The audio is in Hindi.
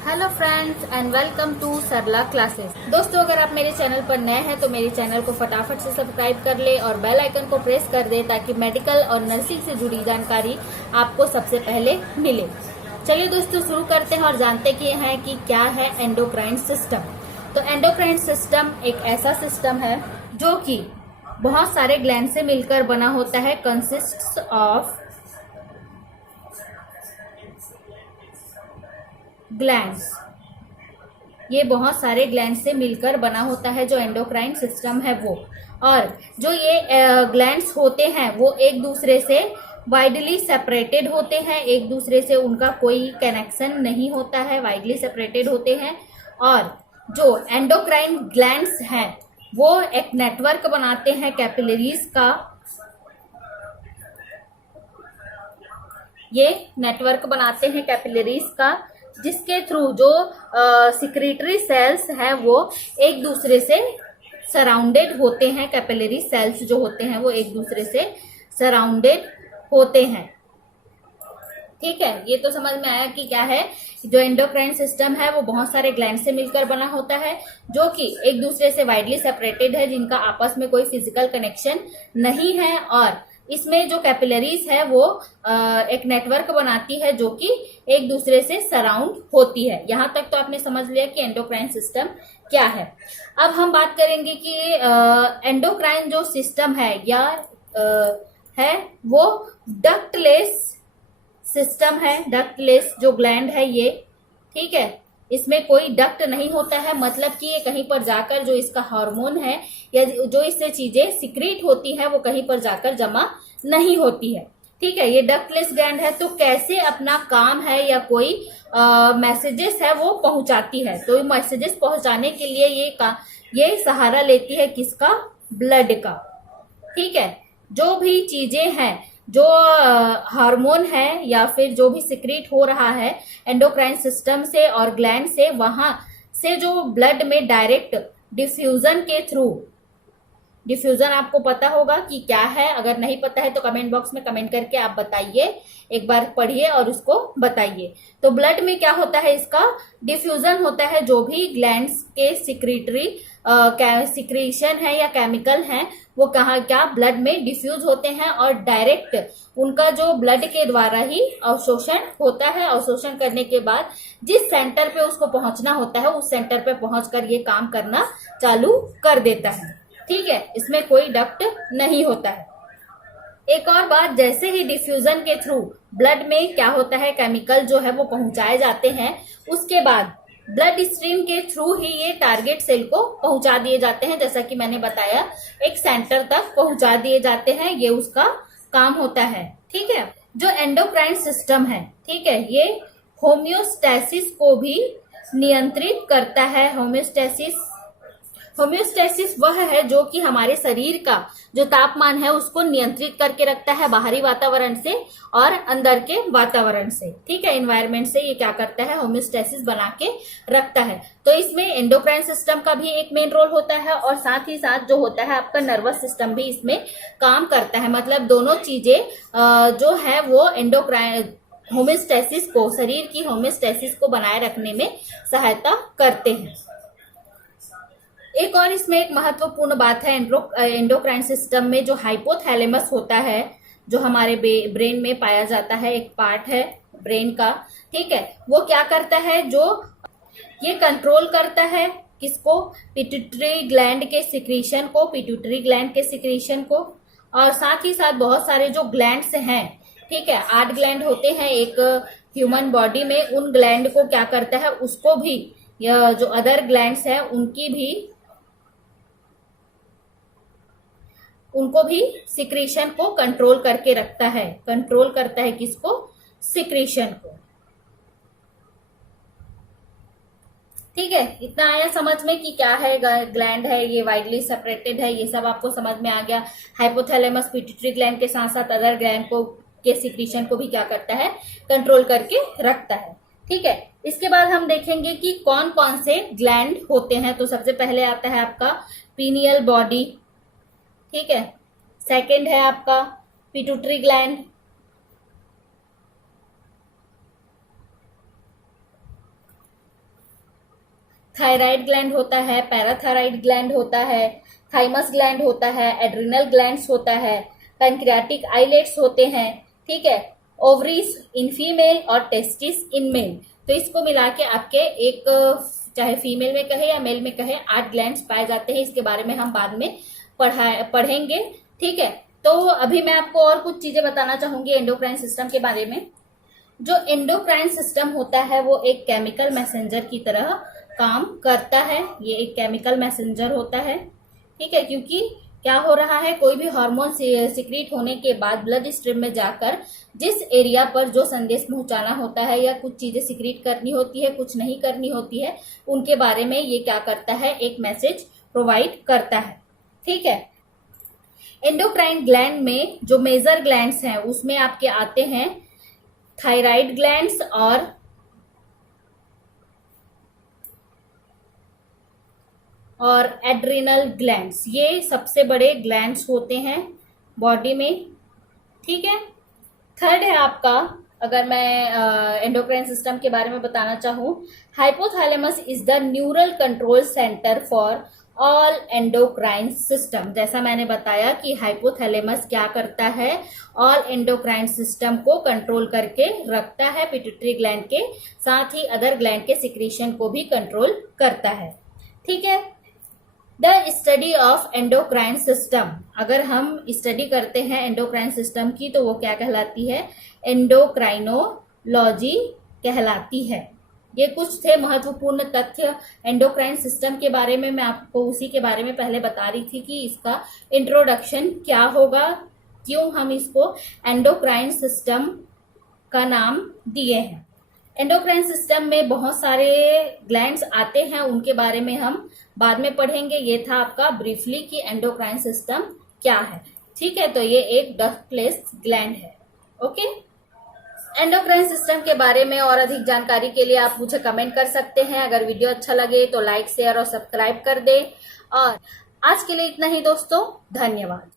Hello friends and welcome to Sarla classes. दोस्तों, अगर आप मेरे चैनल पर नए हैं तो मेरे चैनल को फटाफट से सब्सक्राइब कर ले और बेल आइकन को प्रेस कर दे ताकि मेडिकल और नर्सिंग से जुड़ी जानकारी आपको सबसे पहले मिले। चलिए दोस्तों, शुरू करते हैं और जानते हैं कि क्या है एंडोक्राइन सिस्टम। तो एंडोक्राइन सिस्टम एक ऐसा सिस्टम है जो कि बहुत सारे ग्लैंड से मिलकर बना होता है। कंसिस्ट्स ऑफ ग्लैंड्स, ये बहुत सारे ग्लैंड से मिलकर बना होता है जो एंडोक्राइन सिस्टम है वो। और जो ये ग्लैंड्स होते हैं वो एक दूसरे से वाइडली सेपरेटेड होते हैं, एक दूसरे से उनका कोई कनेक्शन नहीं होता है, वाइडली सेपरेटेड होते हैं। और जो एंडोक्राइन ग्लैंड्स हैं वो एक नेटवर्क बनाते हैं कैपिलरीज का। ये नेटवर्क बनाते हैं कैपिलरीज का, जिसके थ्रू जो सिक्रीटरी सेल्स हैं वो एक दूसरे से सराउंडेड होते हैं। कैपिलरी सेल्स जो होते हैं वो एक दूसरे से सराउंडेड होते हैं। ठीक है, ये तो समझ में आया कि क्या है। जो एंडोक्राइन सिस्टम है वो बहुत सारे ग्लैंड से मिलकर बना होता है जो कि एक दूसरे से वाइडली सेपरेटेड है, जिनका आपस में कोई फिजिकल कनेक्शन नहीं है। और इसमें जो कैपिलरीज है वो एक नेटवर्क बनाती है जो कि एक दूसरे से सराउंड होती है। यहां तक तो आपने समझ लिया कि एंडोक्राइन सिस्टम क्या है। अब हम बात करेंगे कि एंडोक्राइन जो सिस्टम है या है वो डक्टलेस सिस्टम है। डक्टलेस जो ग्लैंड है ये, ठीक है, इसमें कोई डक्ट नहीं होता है, मतलब कि ये कहीं पर जाकर जो इसका हार्मोन है या जो इससे चीजें सिक्रीट होती है वो कहीं पर जाकर जमा नहीं होती है। ठीक है, ये डक्टलेस ग्लैंड है। तो कैसे अपना काम है या कोई मैसेजेस है वो पहुंचाती है। तो मैसेजेस पहुंचाने के लिए ये सहारा लेती है किसका? ब्लड का। ठीक है, जो भी चीजें हैं, जो हार्मोन है या फिर जो भी सिक्रीट हो रहा है एंडोक्राइन सिस्टम से और ग्लैंड से, वहां से जो ब्लड में डायरेक्ट डिफ्यूजन के थ्रू, डिफ्यूजन आपको पता होगा कि क्या है। अगर नहीं पता है तो कमेंट बॉक्स में कमेंट करके आप बताइए, एक बार पढ़िए और उसको बताइए। तो ब्लड में क्या होता है? इसका डिफ्यूजन होता है। जो भी ग्लैंड्स के सिक्रीटरी सिक्रीशन है या केमिकल है वो कहाँ क्या ब्लड में डिफ्यूज होते हैं और डायरेक्ट उनका जो ब्लड के द्वारा ही अवशोषण होता है। अवशोषण करने के बाद जिस सेंटर पे उसको पहुंचना होता है उस सेंटर पे पहुंचकर ये काम करना चालू कर देता है। ठीक है, इसमें कोई डक्ट नहीं होता है। एक और बात, जैसे ही डिफ्यूजन के थ्रू ब्लड में क्या होता है, केमिकल जो है वो पहुंचाए जाते हैं, उसके बाद ब्लड स्ट्रीम के थ्रू ही ये टारगेट सेल को पहुंचा दिए जाते हैं। जैसा कि मैंने बताया, एक सेंटर तक पहुंचा दिए जाते हैं, ये उसका काम होता है। ठीक है, जो एंडोक्राइन सिस्टम है, ठीक है, ये होम्योस्टैसिस को भी नियंत्रित करता है। होम्योस्टैसिस वह है जो कि हमारे शरीर का जो तापमान है उसको नियंत्रित करके रखता है, बाहरी वातावरण से और अंदर के वातावरण से। ठीक है, एनवायरनमेंट से ये क्या करता है? होम्योस्टैसिस बना के रखता है। तो इसमें एंडोक्राइन सिस्टम का भी एक मेन रोल होता है और साथ ही साथ जो होता है आपका नर्वस सिस्टम भी इसमें काम करता है। मतलब दोनों चीजें जो है वो एंडोक्राइन होम्योस्टैसिस को, शरीर की होम्योस्टैसिस को बनाए रखने में सहायता करते हैं। एक और इसमें एक महत्वपूर्ण बात है, एंडोक्राइन सिस्टम में जो हाइपोथैलेमस होता है, जो हमारे ब्रेन में पाया जाता है, एक पार्ट है ब्रेन का। ठीक है, वो क्या करता है? जो ये कंट्रोल करता है किसको? पिट्यूटरी ग्लैंड के सिक्रीशन को, पिट्यूटरी ग्लैंड के सिक्रीशन को। और साथ ही साथ बहुत सारे जो ग्लैंड्स हैं, ठीक है, 8 ग्लैंड होते हैं एक ह्यूमन बॉडी में, उन ग्लैंड को क्या करता है? उसको भी, या जो अदर ग्लैंड्स हैं उनको भी सिक्रीशन को कंट्रोल करके रखता है। कंट्रोल करता है किसको? सिक्रीशन को। ठीक है, इतना आया समझ में कि क्या है ग्लैंड है, ये वाइडली सेपरेटेड है, ये सब आपको समझ में आ गया। हाइपोथैलेमस पिट्यूटरी ग्लैंड के साथ साथ अदर ग्लैंड को के सिक्रीशन को भी क्या करता है? कंट्रोल करके रखता है। ठीक है, इसके बाद हम देखेंगे कि कौन कौन से ग्लैंड होते हैं। तो सबसे पहले आता है आपका पीनियल बॉडी। ठीक है, सेकंड है आपका पिट्यूटरी ग्लैंड, थायराइड ग्लैंड होता है, पैराथायराइड ग्लैंड होता है, थाइमस ग्लैंड होता है, एड्रिनल ग्लैंड्स होता है, पैंक्रियाटिक आइलेट्स होते हैं, ठीक है, ओवरीज इन फीमेल और टेस्टिस इन मेल। तो इसको मिला के आपके एक, चाहे फीमेल में कहे या मेल में कहे, 8 ग्लैंड्स पाए जाते हैं। इसके बारे में हम बाद में पढ़ेंगे, ठीक है। तो अभी मैं आपको और कुछ चीजें बताना चाहूंगी एंडोक्राइन सिस्टम के बारे में। जो एंडोक्राइन सिस्टम होता है वो एक केमिकल मैसेंजर की तरह काम करता है। ये एक केमिकल मैसेंजर होता है, ठीक है, क्योंकि क्या हो रहा है, कोई भी हार्मोन सिक्रीट होने के बाद ब्लड स्ट्रीम में जाकर जिस एरिया पर जो संदेश पहुंचाना होता है या कुछ चीजें सिक्रीट करनी होती है, कुछ नहीं करनी होती है, उनके बारे में ये क्या करता है, एक मैसेज प्रोवाइड करता है, ठीक है। एंडोक्राइन ग्लैंड में जो मेजर ग्लैंड्स हैं उसमें आपके आते हैं थायराइड ग्लैंड्स और एड्रिनल ग्लैंड्स। ये सबसे बड़े ग्लैंड्स होते हैं बॉडी में, ठीक है। थर्ड है आपका, अगर मैं एंडोक्राइन सिस्टम के बारे में बताना चाहूँ, hypothalamus is the neural control centre for all endocrine system. जैसा मैंने बताया कि हाइपोथैलेमस क्या करता है, ऑल एंडोक्राइन सिस्टम को कंट्रोल करके रखता है, पिट्यूटरी ग्लैंड के साथ ही अदर ग्लैंड के सिक्रीशन को भी कंट्रोल करता है, ठीक है। The study of endocrine system, अगर हम स्टडी करते हैं एंडोक्राइन सिस्टम की तो वो क्या कहलाती है, एंडोक्राइनोलॉजी कहलाती है। ये कुछ थे महत्वपूर्ण तथ्य एंडोक्राइन सिस्टम के बारे में। मैं आपको उसी के बारे में पहले बता रही थी कि इसका इंट्रोडक्शन क्या होगा, क्यों हम इसको एंडोक्राइन सिस्टम का नाम दिए हैं। एंडोक्राइन सिस्टम में बहुत सारे ग्लैंड्स आते हैं, उनके बारे में हम बाद में पढ़ेंगे। ये था आपका ब्रीफली कि एंडोक्राइन सिस्टम क्या है, ठीक है। तो ये एक डस्ट प्लेस ग्लैंड है, ओके। एंडोक्राइन सिस्टम के बारे में और अधिक जानकारी के लिए आप मुझे कमेंट कर सकते हैं। अगर वीडियो अच्छा लगे तो लाइक, शेयर और सब्सक्राइब कर दें। और आज के लिए इतना ही दोस्तों, धन्यवाद।